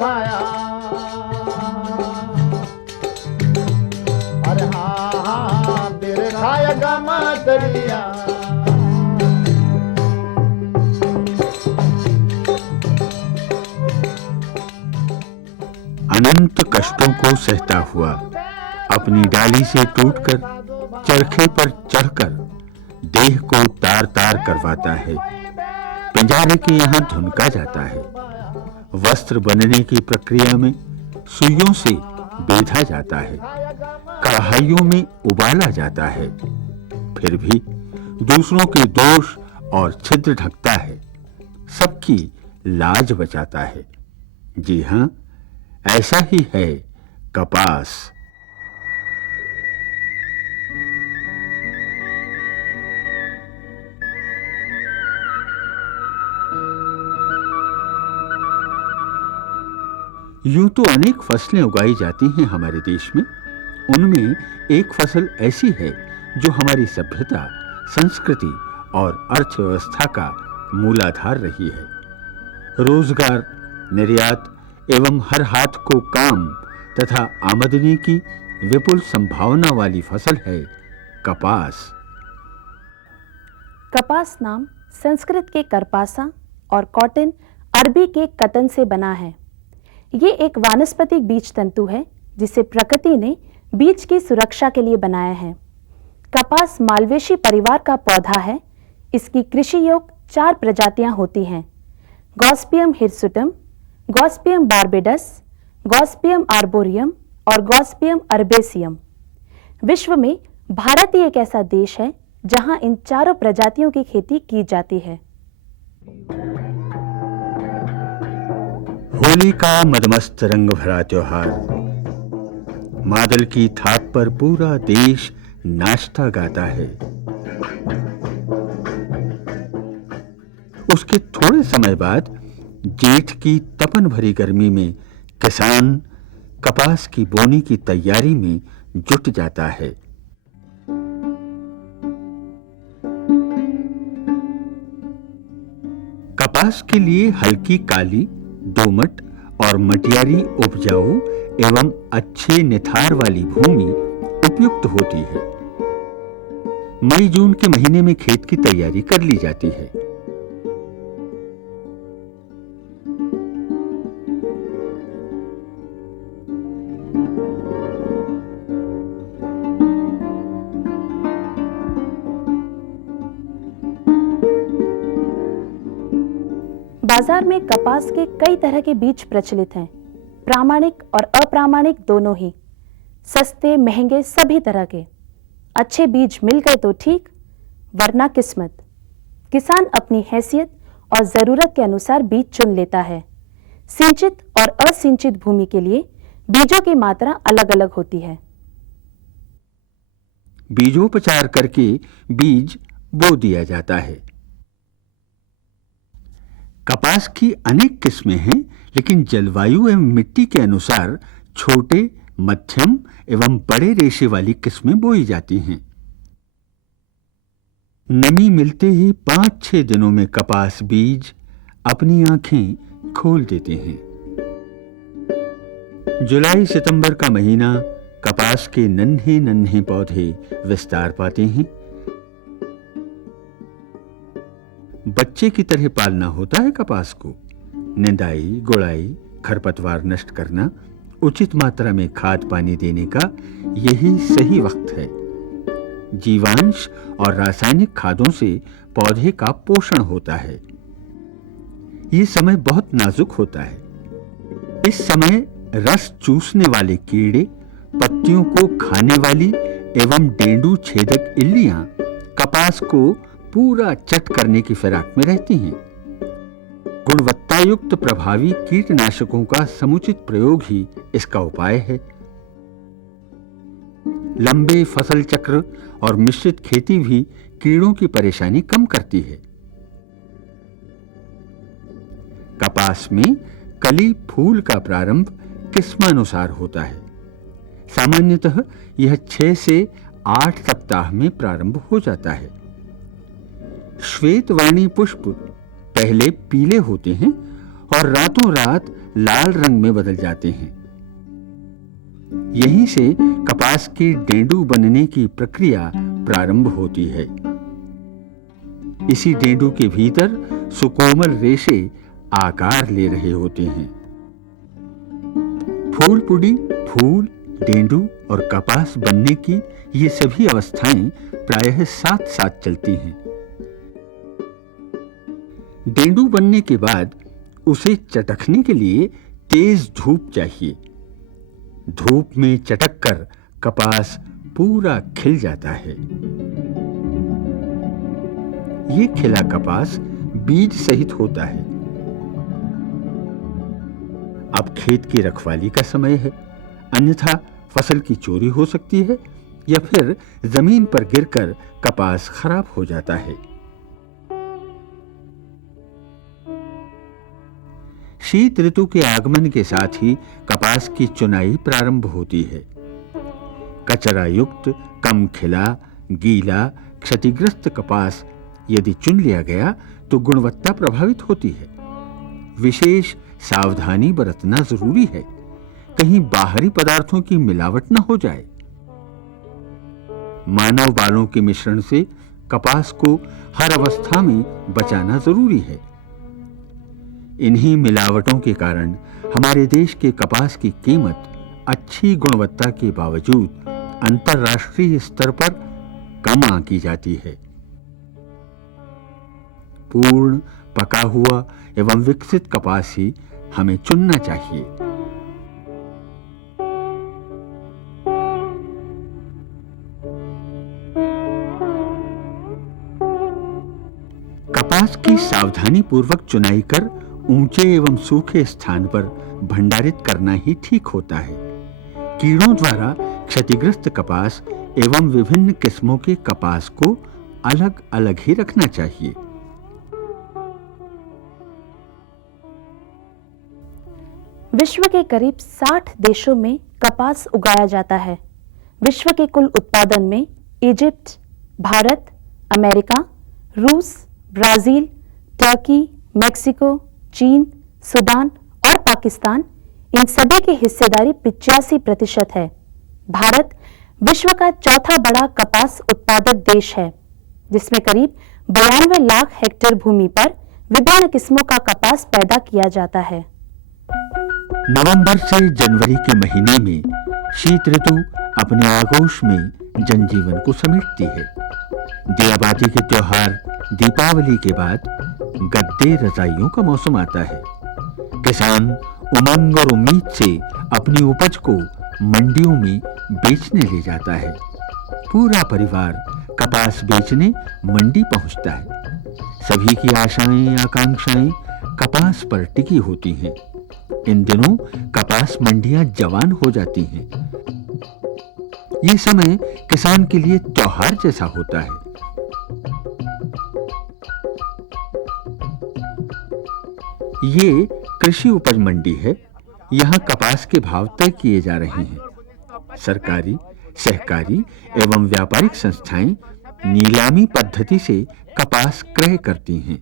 भाया। अरे हाँ हाँ तेरे खाएगा मतरिया। अनंत कष्टों को सहता हुआ अपनी डाली से टूटकर चरखे पर चढ़कर देह को तार तार करवाता है। पिंजारे के यहाँ धुनका जाता है। वस्त्र बनने की प्रक्रिया में सुइयों से बेधा जाता है। कढ़ाइयों में उबाला जाता है। फिर भी दूसरों के दोष और छिद्र ढकता है। सबकी लाज बचाता है। जी हां, ऐसा ही है कपास। यूं तो अनेक फसलें उगाई जाती हैं हमारे देश में। उनमें एक फसल ऐसी है जो हमारी सभ्यता, संस्कृति और अर्थव्यवस्था का मूलाधार रही है। रोजगार, निर्यात एवं हर हाथ को काम तथा आमदनी की विपुल संभावना वाली फसल है कपास। कपास नाम संस्कृत के करपासा और कॉटन अरबी के कतन से बना है। ये एक वानस्पतिक बीज तंतु है जिसे प्रकृति ने बीज की सुरक्षा के लिए बनाया है। कपास मालवेशी परिवार का पौधा है। इसकी कृषि योग्य 4 प्रजातियां होती हैं: गॉस्पियम हिरसुटम, गॉस्पियम बारबेडस, गॉस्पियम आर्बोरियम और गॉस्पियम अर्बेसियम। विश्व में भारत ही एक ऐसा देश है जहां इन चारों प्रजातियों की खेती की जाती है। होली का मदमस्त रंग भरा त्योहार। मादल की थाप पर पूरा देश नाचता गाता है। उसके थोड़े समय बाद जेठ की तपन भरी गर्मी में किसान कपास की बोनी की तैयारी में जुट जाता है। कपास के लिए हल्की काली, दोमट और मटियारी उपजाऊ एवं अच्छे निथार वाली भूमि उपयुक्त होती है। मई जून के महीने में खेत की तैयारी कर ली जाती है। बाजार में कपास के कई तरह के बीज प्रचलित हैं, प्रामाणिक और अप्रामाणिक दोनों ही। सस्ते महंगे सभी तरह के। अच्छे बीज मिल गए तो ठीक, वरना किस्मत। किसान अपनी हैसियत और जरूरत के अनुसार बीज चुन लेता है। सिंचित और असिंचित भूमि के लिए बीजों की मात्रा अलग अलग होती है। बीजोपचार करके बीज बो दिया जाता है। कपास की अनेक किस्में हैं, लेकिन जलवायु एवं मिट्टी के अनुसार छोटे, मध्यम एवं बड़े रेशे वाली किस्में बोई जाती हैं। नमी मिलते ही 5-6 दिनों में कपास बीज अपनी आंखें खोल देते हैं। जुलाई सितंबर का महीना कपास के नन्हे नन्हे पौधे विस्तार पाते हैं। बच्चे की तरह पालना होता है कपास को। निंदाई, गुड़ाई, खरपतवार नष्ट करना, उचित मात्रा में खाद पानी देने का यही सही वक्त है। जीवांश और रासायनिक खादों से पौधे का पोषण होता है। यह समय बहुत नाजुक होता है। इस समय रस चूसने वाले कीड़े, पत्तियों को खाने वाली एवं डेंडू छेदक इल्लियां कपास को पूरा चट करने की फिराक में रहती हैं। गुणवत्तायुक्त प्रभावी कीटनाशकों का समुचित प्रयोग ही इसका उपाय है। लंबे फसल चक्र और मिश्रित खेती भी कीड़ों की परेशानी कम करती है। कपास में कली फूल का प्रारंभ किस्मानुसार होता है। सामान्यतः यह 6 से 8 सप्ताह में प्रारंभ हो जाता है। श्वेतवाणी पुष्प पहले पीले होते हैं और रातों रात लाल रंग में बदल जाते हैं। यहीं से कपास के डेंडू बनने की प्रक्रिया प्रारंभ होती है। इसी डेंडू के भीतर सुकोमल रेशे आकार ले रहे होते हैं। फूलपुड़ी, फूल, डेंडू और कपास बनने की ये सभी अवस्थाएं प्रायः साथ साथ चलती हैं। डेंडू बनने के बाद उसे चटकने के लिए तेज धूप चाहिए। धूप में चटक कर कपास पूरा खिल जाता है। ये खिला कपास बीज सहित होता है। अब खेत की रखवाली का समय है, अन्यथा फसल की चोरी हो सकती है या फिर जमीन पर गिरकर कपास खराब हो जाता है। शीत ऋतु के आगमन के साथ ही कपास की चुनाई प्रारंभ होती है। कचरा युक्त, कम खिला, गीला, क्षतिग्रस्त कपास यदि चुन लिया गया तो गुणवत्ता प्रभावित होती है। विशेष सावधानी बरतना जरूरी है, कहीं बाहरी पदार्थों की मिलावट न हो जाए। मानव बालों के मिश्रण से कपास को हर अवस्था में बचाना जरूरी है। इन्हीं मिलावटों के कारण हमारे देश के कपास की कीमत अच्छी गुणवत्ता के बावजूद अंतर्राष्ट्रीय स्तर पर कम आंकी जाती है। पूर्ण, पका हुआ एवं विकसित कपास ही हमें चुनना चाहिए। कपास की सावधानी पूर्वक चुनाई कर ऊंचे एवं सूखे स्थान पर भंडारित करना ही ठीक होता है। कीड़ों द्वारा क्षतिग्रस्त कपास एवं विभिन्न किस्मों के कपास को अलग अलग ही रखना चाहिए। विश्व के करीब 60 देशों में कपास उगाया जाता है। विश्व के कुल उत्पादन में इजिप्ट, भारत, अमेरिका, रूस, ब्राजील, टर्की, मेक्सिको, चीन, सूडान और पाकिस्तान, इन सभी की हिस्सेदारी 85% है। भारत विश्व का चौथा बड़ा कपास उत्पादक देश है, जिसमें करीब 92 लाख हेक्टेयर भूमि पर विभिन्न किस्मों का कपास पैदा किया जाता है। नवंबर से जनवरी के महीने में शीत ऋतु अपने आगोश में जनजीवन को समेटती है। दियाबाती के त्योहार दीपावली के बाद गद्दे रजाइयों का मौसम आता है। किसान उमंग और उम्मीद से अपनी उपज को मंडियों में बेचने ले जाता है। पूरा परिवार कपास बेचने मंडी पहुंचता है। सभी की आशाएं, आकांक्षाएं कपास पर टिकी होती हैं। इन दिनों कपास मंडियां जवान हो जाती हैं। ये समय किसान के लिए त्योहार जैसा होता है। ये कृषि उपज मंडी है। यहाँ कपास के भाव तय किए जा रहे हैं। सरकारी, सहकारी एवं व्यापारिक संस्थाएं नीलामी पद्धति से कपास क्रय करती हैं।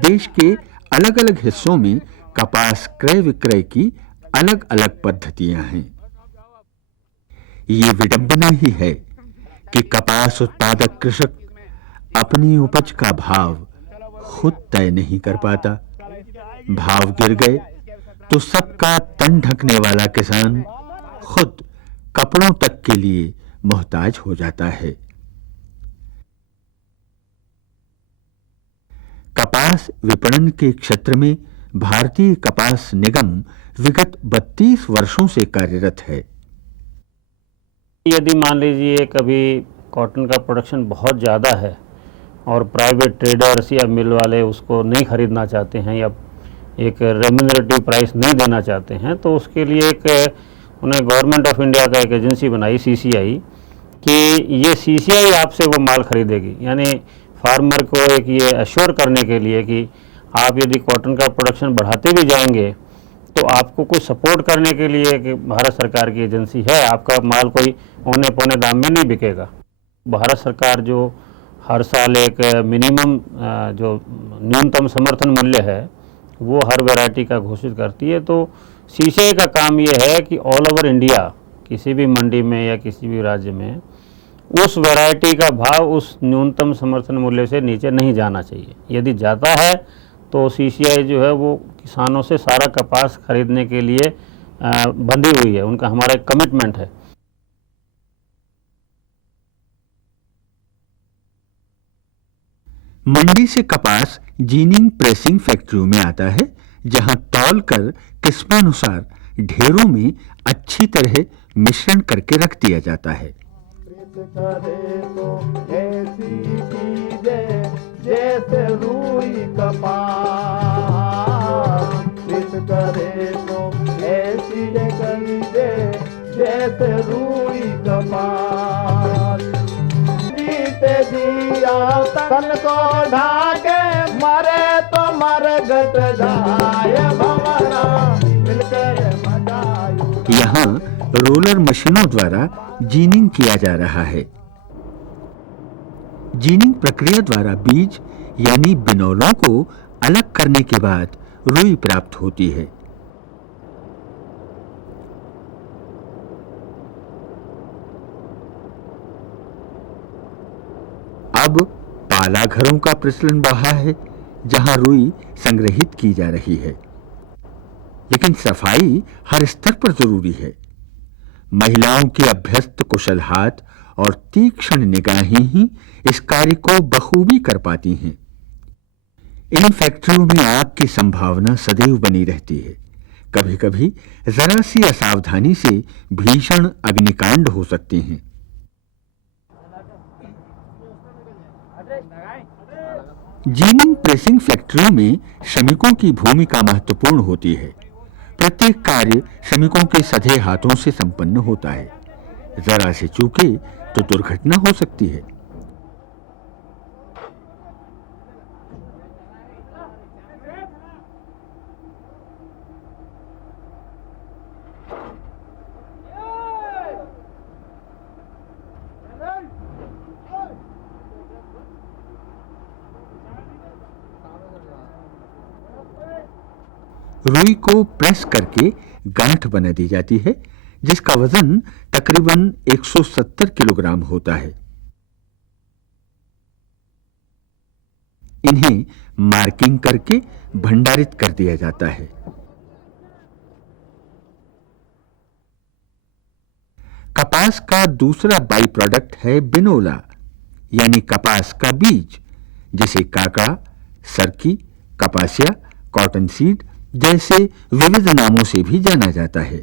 देश के अलग अलग हिस्सों में कपास क्रय विक्रय की अलग अलग पद्धतियां हैं। ये विडंबना ही है कि कपास उत्पादक कृषक अपनी उपज का भाव खुद तय नहीं कर पाता। भाव गिर गए तो सबका तन ढकने वाला किसान खुद कपड़ों तक के लिए मोहताज हो जाता है। कपास विपणन के क्षेत्र में भारतीय कपास निगम विगत 32 वर्षों से कार्यरत है। यदि मान लीजिए कभी कॉटन का प्रोडक्शन बहुत ज़्यादा है और प्राइवेट ट्रेडर्स या मिल वाले उसको नहीं खरीदना चाहते हैं या एक रेम्यूनरेटिव प्राइस नहीं देना चाहते हैं, तो उसके लिए एक उन्हें गवर्नमेंट ऑफ इंडिया का एक एजेंसी बनाई CCI कि ये CCI आपसे वो माल खरीदेगी। यानी फार्मर को एक ये अश्योर करने के लिए कि आप यदि कॉटन का प्रोडक्शन बढ़ाते भी जाएंगे तो आपको कुछ सपोर्ट करने के लिए कि भारत सरकार की एजेंसी है, आपका माल कोई औने पौने दाम में नहीं बिकेगा। भारत सरकार जो हर साल एक मिनिमम जो न्यूनतम समर्थन मूल्य है वो हर वैरायटी का घोषित करती है। तो सीसीआई का काम ये है कि ऑल ओवर इंडिया किसी भी मंडी में या किसी भी राज्य में उस वैरायटी का भाव उस न्यूनतम समर्थन मूल्य से नीचे नहीं जाना चाहिए। यदि जाता है तो सीसीआई जो है वो किसानों से सारा कपास खरीदने के लिए बंधी हुई है, उनका हमारा एक कमिटमेंट है। मंडी से कपास जीनिंग प्रेसिंग फैक्ट्रियों में आता है, जहां तौल कर किस्मानुसार ढेरों में अच्छी तरह मिश्रण करके रख दिया जाता है। करे तो ऐसी चीजें जैसे रूई कपास, करे तो ऐसी चीजें जैसे रूई कपास। जीते जिया तन को ढाके, मरे तो मर गट जाए भवरा, मिलकर मजा। यहाँ रोलर मशीनों द्वारा जीनिंग किया जा रहा है। जीनिंग प्रक्रिया द्वारा बीज यानी बिनौलों को अलग करने के बाद रुई प्राप्त होती है। अब पाला घरों का प्रचलन बढ़ा है, जहां रुई संग्रहित की जा रही है, लेकिन सफाई हर स्तर पर जरूरी है। महिलाओं के अभ्यस्त कुशल हाथ और तीक्ष्ण निगाहें ही इस कार्य को बखूबी कर पाती हैं। इन फैक्ट्रियों में आग की संभावना सदैव बनी रहती है। कभी कभी जरा सी असावधानी से भीषण अग्निकांड हो सकते हैं। जीनिंग प्रेसिंग फैक्ट्रियों में श्रमिकों की भूमिका महत्वपूर्ण होती है। प्रत्येक कार्य श्रमिकों के सधे हाथों से संपन्न होता है। जरा से चूके तो दुर्घटना हो सकती है। रुई को प्रेस करके गांठ बना दी जाती है, जिसका वजन तकरीबन 170 किलोग्राम होता है। इन्हें मार्किंग करके भंडारित कर दिया जाता है। कपास का दूसरा बाई प्रोडक्ट है बिनोला, यानी कपास का बीज, जिसे काकड़ा, सरकी, कपासिया, कॉटन सीड जैसे विविध नामों से भी जाना जाता है।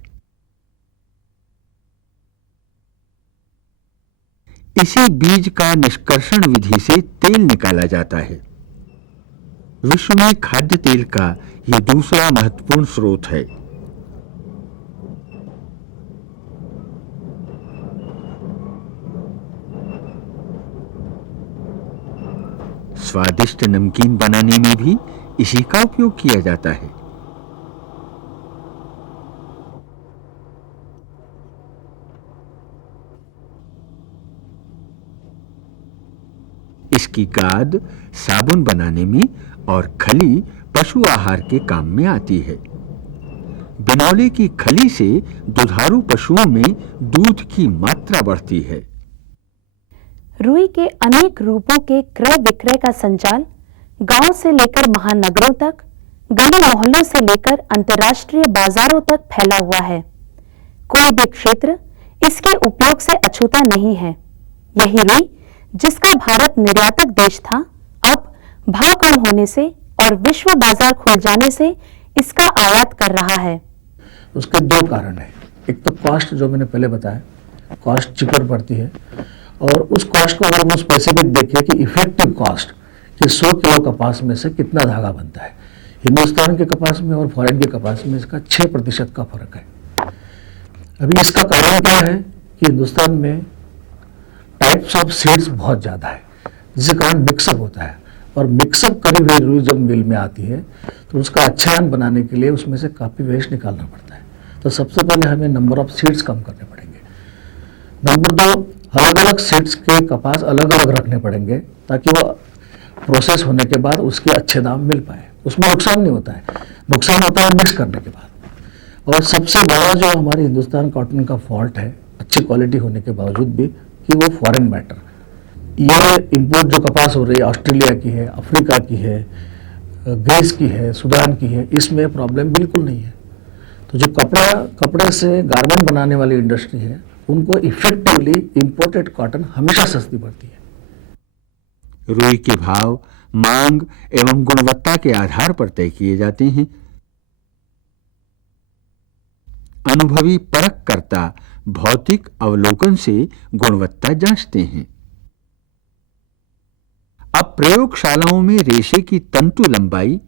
इसी बीज का निष्कर्षण विधि से तेल निकाला जाता है। विश्व में खाद्य तेल का यह दूसरा महत्वपूर्ण स्रोत है। स्वादिष्ट नमकीन बनाने में भी इसी का उपयोग किया जाता है। इसकी गाद साबुन बनाने में और खली पशु आहार के काम में आती है। बिनौले की खली से दुधारू पशुओं में दूध की मात्रा बढ़ती है। रुई के अनेक रूपों के क्रय विक्रय का संचाल गांव से लेकर महानगरों तक, गली मोहल्लों से लेकर अंतर्राष्ट्रीय बाजारों तक फैला हुआ है। कोई भी क्षेत्र इसके उपयोग से अछूता नहीं है। यही रुई, जिसका भारत निर्यातक देश था, अब भाव कम होने से और विश्व बाजार खुल जाने से इसका आयात कर रहा है। उसके दो कारण हैं। एक तो कॉस्ट, जो मैंने पहले बताया, कॉस्ट चिपर पड़ती है, और उस कॉस्ट को अगर हम स्पेसिफिक देखें कि इफेक्टिव कॉस्ट कि 100 किलो कपास में से कितना धागा बनता है, हिंदुस्तान के कपास में और फॉरेन के कपास में इसका 6% का फर्क है। अभी इसका कारण क्या है कि हिंदुस्तान में टाइप्स ऑफ सीड्स बहुत ज़्यादा है, जिसके कारण मिक्सअप होता है, और मिक्सअप करी हुई रुई जब मिल में आती है तो उसका अच्छायन बनाने के लिए उसमें से काफ़ी वेस्ट निकालना पड़ता है। तो सबसे पहले हमें नंबर ऑफ सीड्स कम करने पड़ेंगे। नंबर 2, अलग अलग सीड्स के कपास अलग अलग रखने पड़ेंगे ताकि वो प्रोसेस होने के बाद उसके अच्छे दाम मिल पाए। उसमें नुकसान नहीं होता है, नुकसान होता है मिक्स करने के बाद। और सबसे बड़ा जो हमारे हिंदुस्तान कॉटन का फॉल्ट है, अच्छी क्वालिटी होने के बावजूद भी, कि वो फॉरेन मैटर, ये इंपोर्ट जो कपास हो रही है ऑस्ट्रेलिया की है, अफ्रीका की है, ग्रीस की है, सूडान की है, इसमें प्रॉब्लम बिल्कुल नहीं है। तो जो कपड़े से गारमेंट बनाने वाली इंडस्ट्री है, उनको इफेक्टिवली इंपोर्टेड कॉटन हमेशा सस्ती पड़ती है। रुई के भाव मांग एवं गुणवत्ता के आधार पर तय किए जाते हैं। अनुभवी परखकर्ता भौतिक अवलोकन से गुणवत्ता जांचते हैं। अब प्रयोगशालाओं में रेशे की तंतु लंबाई,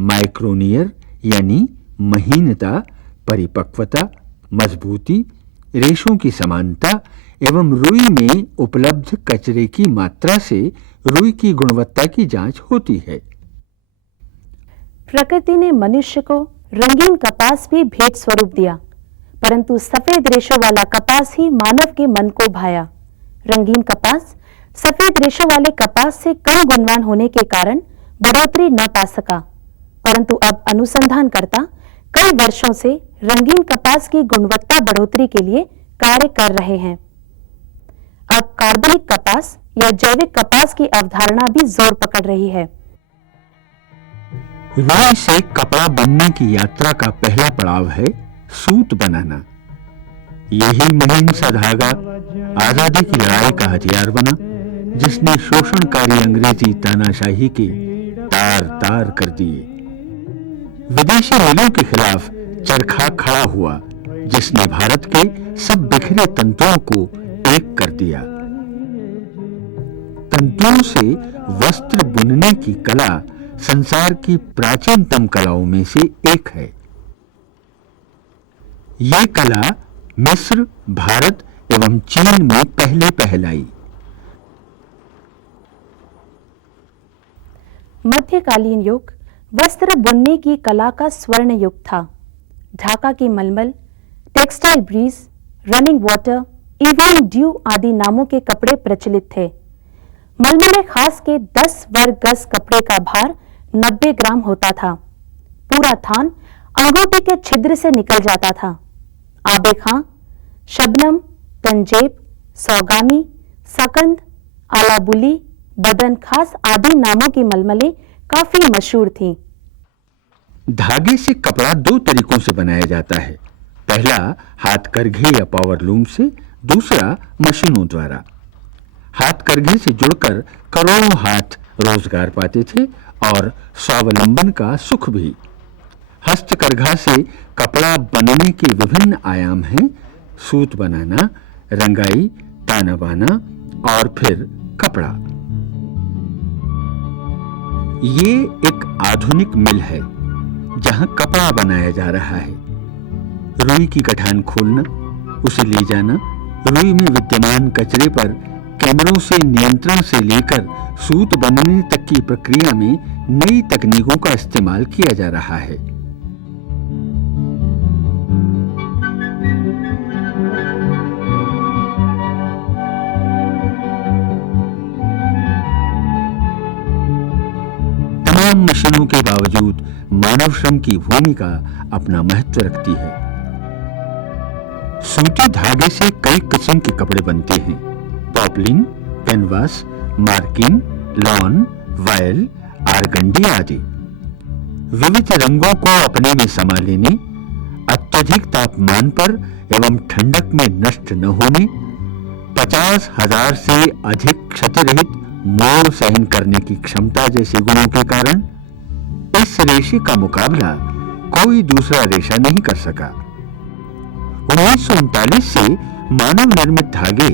माइक्रोनियर यानी महीनता, परिपक्वता, मजबूती, रेशों की समानता एवं रुई में उपलब्ध कचरे की मात्रा से रुई की गुणवत्ता की जांच होती है। प्रकृति ने मनुष्य को रंगीन कपास भी भेंट स्वरूप दिया, परंतु सफेद रेशों वाला कपास ही मानव के मन को भाया। रंगीन कपास सफेद रेशों वाले कपास से कम गुणवान होने के कारण बढ़ोतरी न पा सका, परंतु अब अनुसंधानकर्ता कई वर्षों से रंगीन कपास की गुणवत्ता बढ़ोतरी के लिए कार्य कर रहे हैं। अब कार्बनिक कपास या जैविक कपास की अवधारणा भी जोर पकड़ रही है। रुई से कपड़ा बनने की यात्रा का पहला पड़ाव है सूत बनाना। यही महीन सा धागा आजादी की लड़ाई का हथियार बना, जिसने शोषणकारी अंग्रेजी तानाशाही के तार तार कर दिए। विदेशी मिलों के खिलाफ चरखा खड़ा हुआ, जिसने भारत के सब बिखरे तंतुओं को एक कर दिया। तंतुओं से वस्त्र बुनने की कला संसार की प्राचीनतम कलाओं में से एक है। यह कला मिस्र, भारत एवं चीन में पहले आई। मध्यकालीन युग वस्त्र बुनने की कला का स्वर्ण युग था। ढाका की मलमल, textile breeze, running water, evening dew आदि नामों के कपड़े प्रचलित थे। मलमले खास के 10 वर्ग गज कपड़े का भार 90 ग्राम होता था। पूरा थान अंगूठी के छिद्र से निकल जाता था। आबे खां, शबनम, तंजेब, सौगानी, सकंद, आलाबुली, बदन खास आदि नामों की मलमलें काफी मशहूर थीं। धागे से कपड़ा 2 तरीकों से बनाया जाता है। पहला हाथ करघे या पावर लूम से, दूसरा मशीनों द्वारा। हाथ करघे से जुड़कर करोड़ों हाथ रोजगार पाते थे और स्वावलंबन का सुख भी। हस्तकरघा से कपड़ा बनने के विभिन्न आयाम हैं: सूत बनाना, रंगाई, ताना बाना और फिर कपड़ा। ये एक आधुनिक मिल है जहां कपड़ा बनाया जा रहा है। रुई की कठान खोलना, उसे ले जाना, रुई में विद्यमान कचरे पर कैमरों से नियंत्रण से लेकर सूत बनने तक की प्रक्रिया में नई तकनीकों का इस्तेमाल किया जा रहा है। तमाम मशीनों के बावजूद मानव श्रम की भूमिका अपना महत्व रखती है। सूती धागे से कई किस्म के कपड़े बनते हैं: पॉपलिन, कैनवास, मार्किन, लॉन, वायल, आरगंडी आदि। विविध रंगों को अपने में समा लेने, अत्यधिक तापमान पर एवं ठंडक में नष्ट न होने, 50,000 से अधिक क्षति रहित मोड़ सहन करने की क्षमता जैसे गुणों के कारण इस रेशे का मुकाबला कोई दूसरा रेशा नहीं कर सका। 1939 से मानव निर्मित धागे,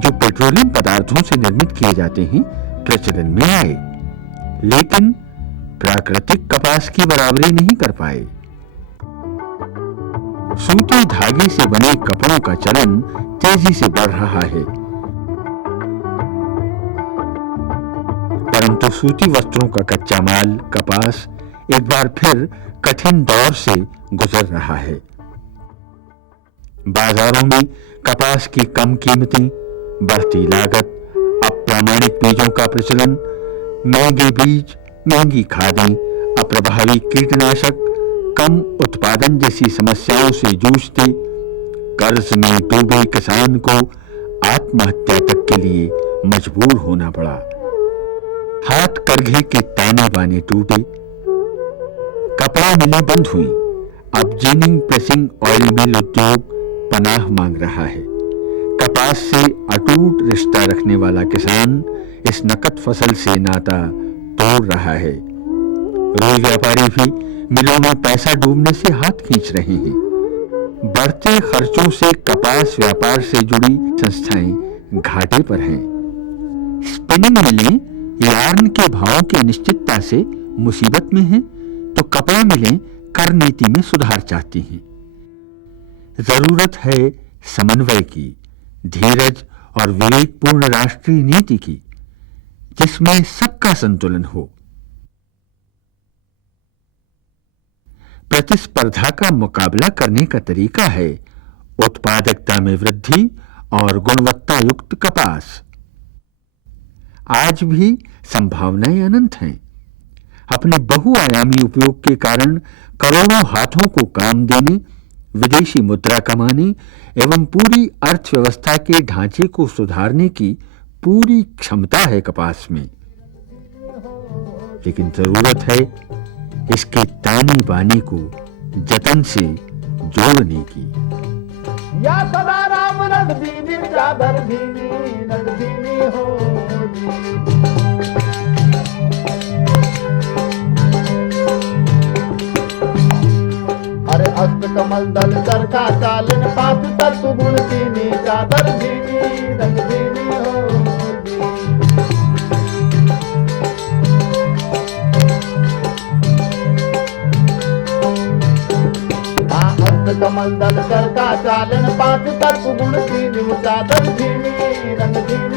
जो पेट्रोलियम पदार्थों से निर्मित किए जाते हैं, प्रचलन में आए, लेकिन प्राकृतिक कपास की बराबरी नहीं कर पाए। सूती धागे से बने कपड़ों का चलन तेजी से बढ़ रहा है, परंतु सूती वस्त्रों का कच्चा माल कपास एक बार फिर कठिन दौर से गुजर रहा है। बाजारों में कपास की कम कीमतें, बढ़ती लागत, अप्रामाणिक बीजों का प्रचलन, महंगे बीज, महंगी खादें अप्रभावी कीटनाशक, कम उत्पादन जैसी समस्याओं से जूझते कर्ज में डूबे किसान को आत्महत्या तक के लिए मजबूर होना पड़ा। हाथ करघे के ताने बाने टूटे, कपड़ा मिलें बंद हुई। अब जिनिंग प्रेसिंग ऑयल मिल उद्योग पनाह मांग रहा है। कपास से अटूट रिश्ता रखने वाला किसान इस नकद फसल से नाता तोड़ रहा है। रुई व्यापारी भी मिलों में पैसा डूबने से हाथ खींच रहे हैं। बढ़ते खर्चों से कपास व्यापार से जुड़ी संस्थाएं घाटे पर हैं। स्पिनिंग मिलें यार्न के भावों की अनिश्चितता से मुसीबत में हैं, तो कपड़ा मिलें कर नीति में सुधार चाहती हैं। जरूरत है समन्वय की, धीरज और विवेकपूर्ण राष्ट्रीय नीति की, जिसमें सबका संतुलन हो। प्रतिस्पर्धा का मुकाबला करने का तरीका है उत्पादकता में वृद्धि और गुणवत्ता युक्त कपास। आज भी संभावनाएं अनंत हैं। अपने बहुआयामी उपयोग के कारण करोड़ों हाथों को काम देने, विदेशी मुद्रा कमाने एवं पूरी अर्थव्यवस्था के ढांचे को सुधारने की पूरी क्षमता है कपास में। लेकिन जरूरत है इसके तानी बानी को जतन से जोड़ने की। या सदा राम रघुवीर चादर भीनी रघुवीनी होगी। अरे अष्ट कमल दल चरखा चालन पांच तत्व गुण चीनी चादर भीनी रघुवीनी होगी। कमल दल चरखा चालन पांच तत्व गुण चीनी चादर भीनी रंग भीनी